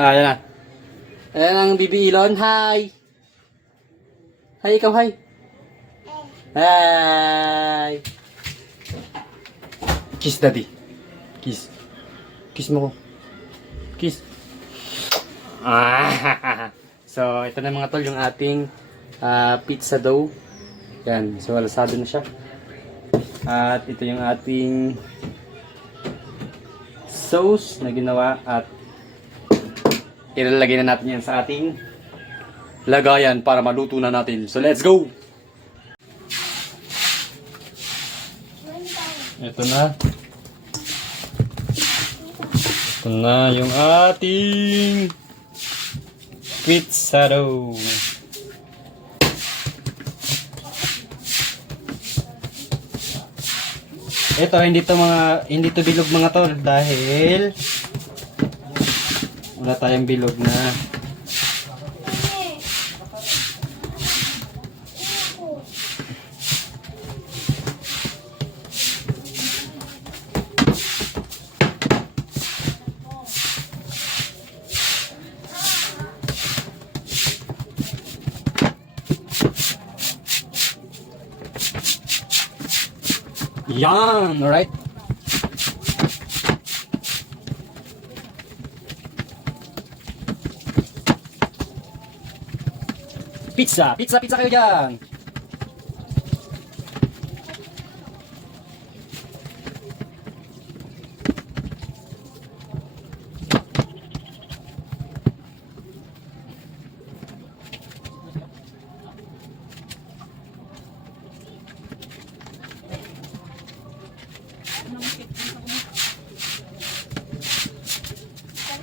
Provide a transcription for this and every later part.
Ayan na. Ayan ang Bibi Ilon. Hi! Hi, ikaw, hi! Hi! Kiss, daddy. Kiss. Kiss mo ko. Kiss. So, ito na mga tol, yung ating pizza dough. Yan. So, alasado na siya. At ito yung ating sauce na ginawa. At ilalagay na natin yan sa ating lagayan para maluto na natin. So, let's go! Ito na. Ito na yung ating pizza dough. Ito hindi to bilog mga tol dahil wala tayong bilog na. Yan, alright. Pizza kayo dyan.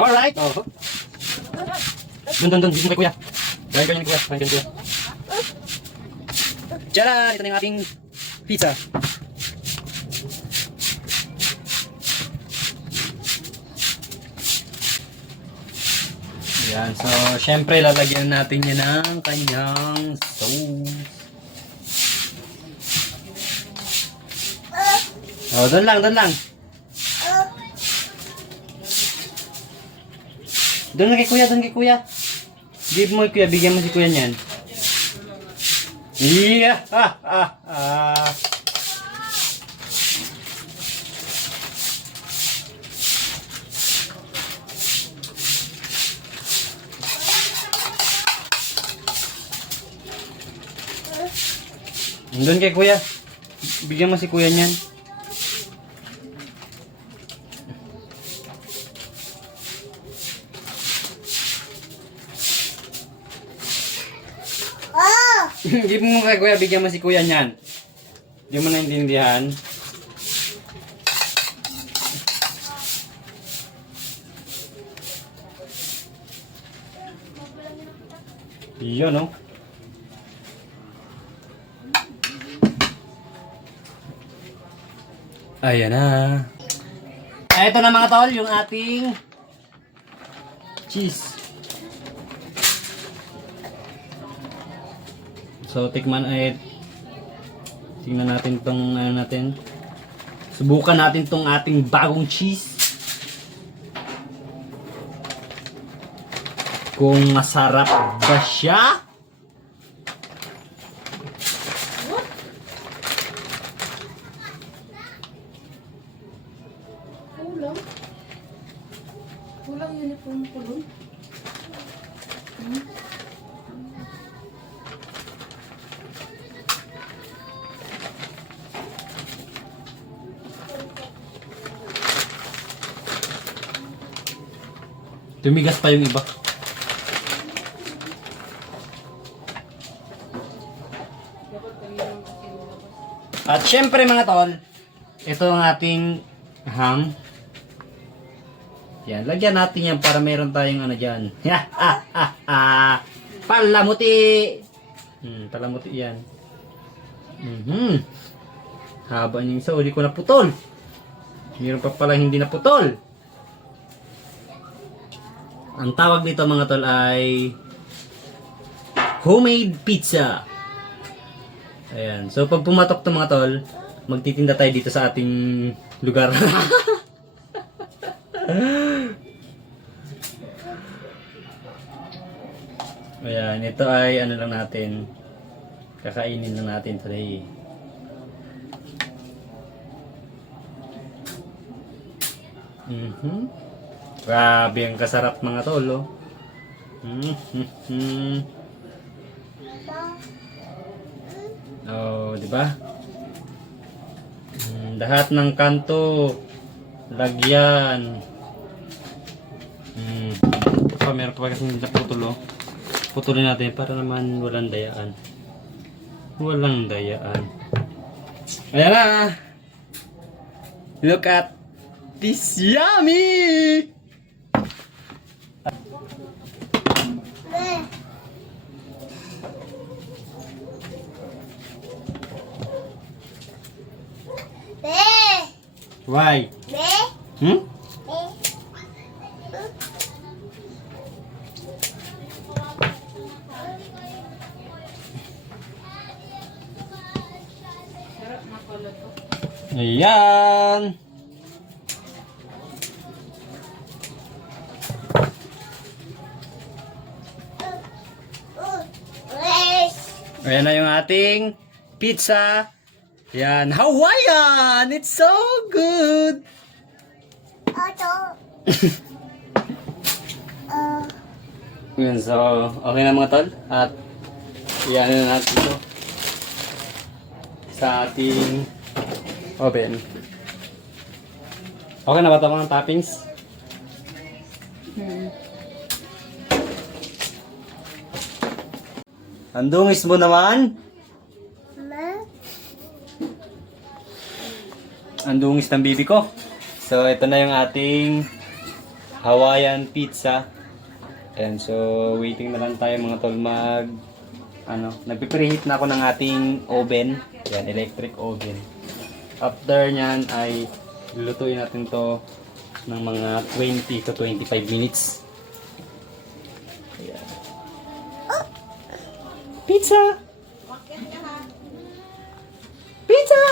Alright. Oh. Dun. Dito kay kuya. Ganyan kuya. Tara, ito na yung ating pizza. Yan. So, syempre lalagyan natin yan ng kanyang sauce. Oh, doon lang. Doon kay kuya. Give mo kuya, bigyan mo si kuya niyan. Yeah! Doon kay kuya. Bigyan mo si kuya niyan. Give mo kay kuya, bigyan mo si kuya niyan. Hindi mo naintindihan. Yun, no? Ayan na. Ito na mga tol, yung ating cheese. So, tingnan natin tong subukan natin tong ating bagong cheese. Kung masarap ba siya? Kulang uniform ko dun. Tumigas pa yung iba. At syempre mga tol, ito ang ating ham. Yan, lagyan natin yan para meron tayong ano dyan. Palamuti! Palamuti yan. Haba niya isa, hindi ko naputol. Meron pa pala hindi naputol. Ang tawag dito mga tol ay homemade pizza. Ayan. So pag pumatok to mga tol, magtitinda tayo dito sa ating lugar. Ayan, ito ay ano lang natin. Kakainin lang natin today. Grabe ang kasarap mga tol, oh. Oh, di ba? Lahat ng kanto lagyan. Meron pa kasi hindi naputulo. Putulin natin para naman walang dayaan. Walang dayaan. Ayan na! Look at this yummy! Why? Hmm? Ayan! Ayan na yung ating pizza. Yan, Hawaiian! It's so good! Yan, so, okay na mga tol. At, iyan na natin ito sa ating oven. Okay na ba ito mga toppings? Ang dungis mo naman! Ang dungis ng bibi ko. So, ito na yung ating Hawaiian pizza. And so, waiting na lang tayo mga tol nagpipreheat na ako ng ating oven. Yan, electric oven. After nyan ay lulutuin natin to ng mga 20 to 25 minutes. Ayan. Pizza! Pizza!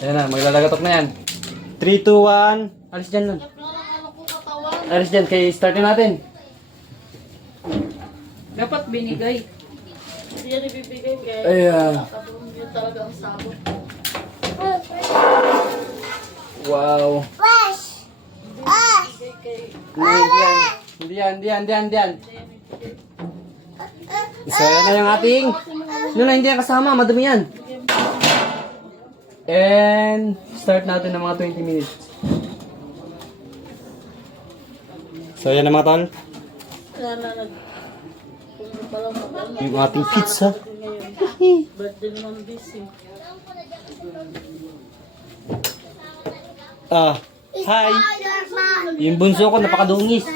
Ayan na, maglalagatok na yan. 3, 2, 1. Alis dyan nun. Alis dyan, kay startin natin. Dapat binigay. Hindi yan ibibigay kaya. Ayan. Yun talaga ang sabot. Wow. Hindi yan. So, yan na yung ating. Hindi yan kasama, madumi yan. And start natin ng mga 20 minutes. So, yan na mga tol. Yung ating pizza. Birthday naman busy. Hi. Yung bunso ko napakadungis.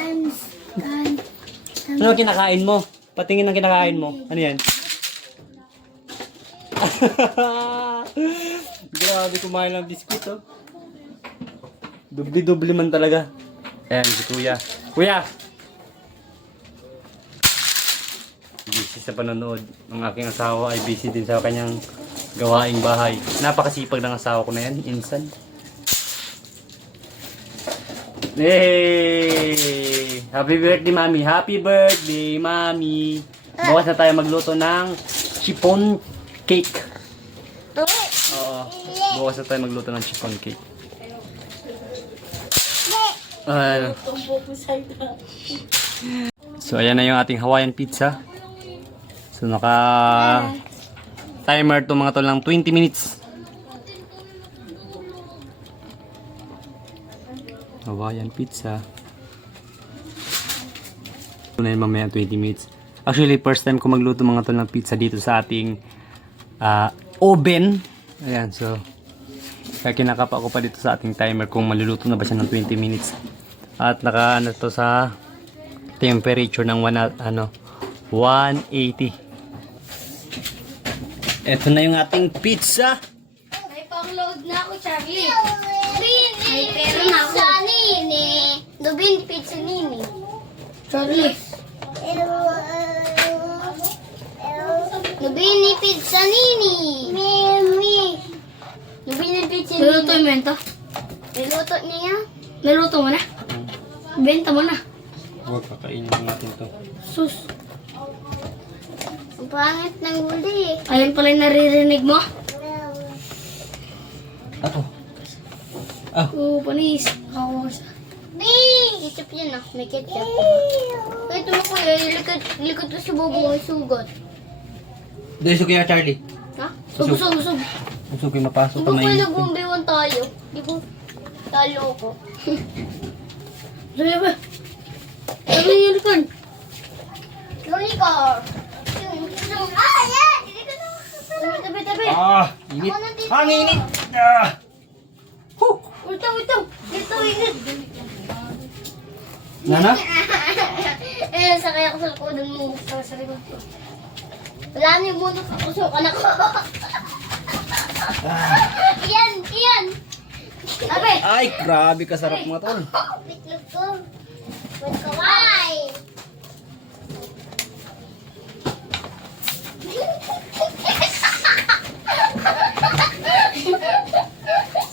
Ano kinakain mo? Patingin ng kinakain mo. Ano yan? Grabe kumain ng biskuit, oh. Dubli-dubli man talaga. Ayan, si Kuya. Kuya! Busy sa panonood. Ang aking asawa ay busy din sa kanyang gawaing bahay. Napakasipag ng asawa ko na yan. Insan. Hey! Happy birthday, Mami! Happy birthday, Mami! Bukas na tayo magluto ng chiffon cake. Oo. Bukas na tayo magluto ng chiffon cake. So, ayan na yung ating Hawaiian pizza. So, naka-timer to mga tol ng 20 minutes. Hawaiian pizza. Ito na yun mamaya 20 minutes. Actually, first time ko magluto mga tol ng pizza dito sa ating oven. Ayan, so kaya kinakapa ko pa dito sa ating timer kung maluluto na ba siya ng 20 minutes. At naka to sa temperature ng 180. Ito na yung ating pizza. May pang-load na ako, Charlie. May pera na ako. Pizza nini. Dubin pizza nini. Charlie. Dubin pizza nini. Mimi. Dubin pizza nini. Niluto mo ito? Niluto niya? Naluto mo na? Benta mo na. Huwag kakainin natin to. Sus. Ang pangit ng huli. Ayun pala yung naririnig mo? Ako. Ah. Oo, panis. Ako sa... Ketchup yan ah. May ketchup. Ito mo kuya, likod ko si Bobo may sugot. Dahil so kaya Charlie. Ha? Sug. Gusto ko mapasok Di ka ba na kuya nag-umbiwan tayo? Di ba? Talo ko. Dali ba? Sabi niyo likod. Lolicor. Ah, yan! Tabi. Ah, init. Ako na dito. Ang init. Ah. Huh. Ito. Dito, init. Nana? Sakay ako sa likodan mo. Sa likod ko. Wala na yung muna sa kusukan ako. Iyan. Tabi. Ay, grabe kasarap mo tol. Bitlog ko. Huwag kaway.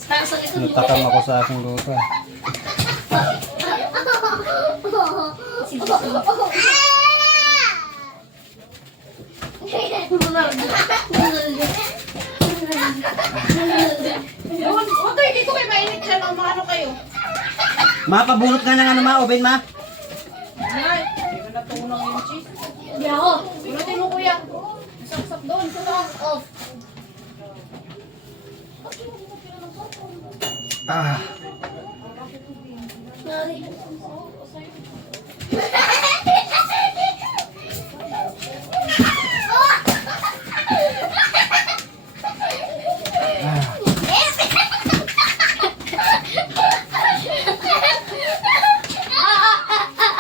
Sa likod mo. Natakam ako sa aking luto. Huwag kayo dito kayo mainit lang ang mga ano kayo. Mapabunot ka ng ano ma, oven ma? Ay, hindi ko natulong yung cheese. Hindi ako. Bunutin mo kuya. Saksak doon. Off. Ah. Sorry.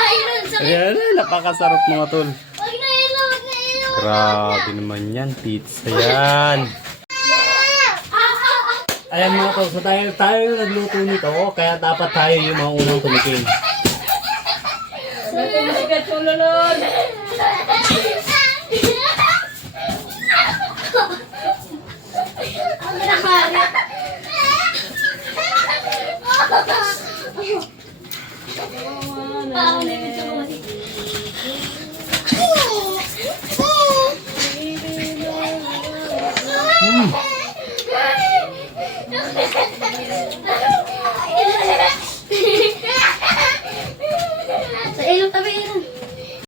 Ayun, sakit. Ayan, napakasarap mga tol. Wag na ilaw. Grabe naman yan, pizza yan. Ayan mga tol, so tayo yung nagluto nito, kaya dapat tayo yung mga unang tumikim. Sigat yung lulod.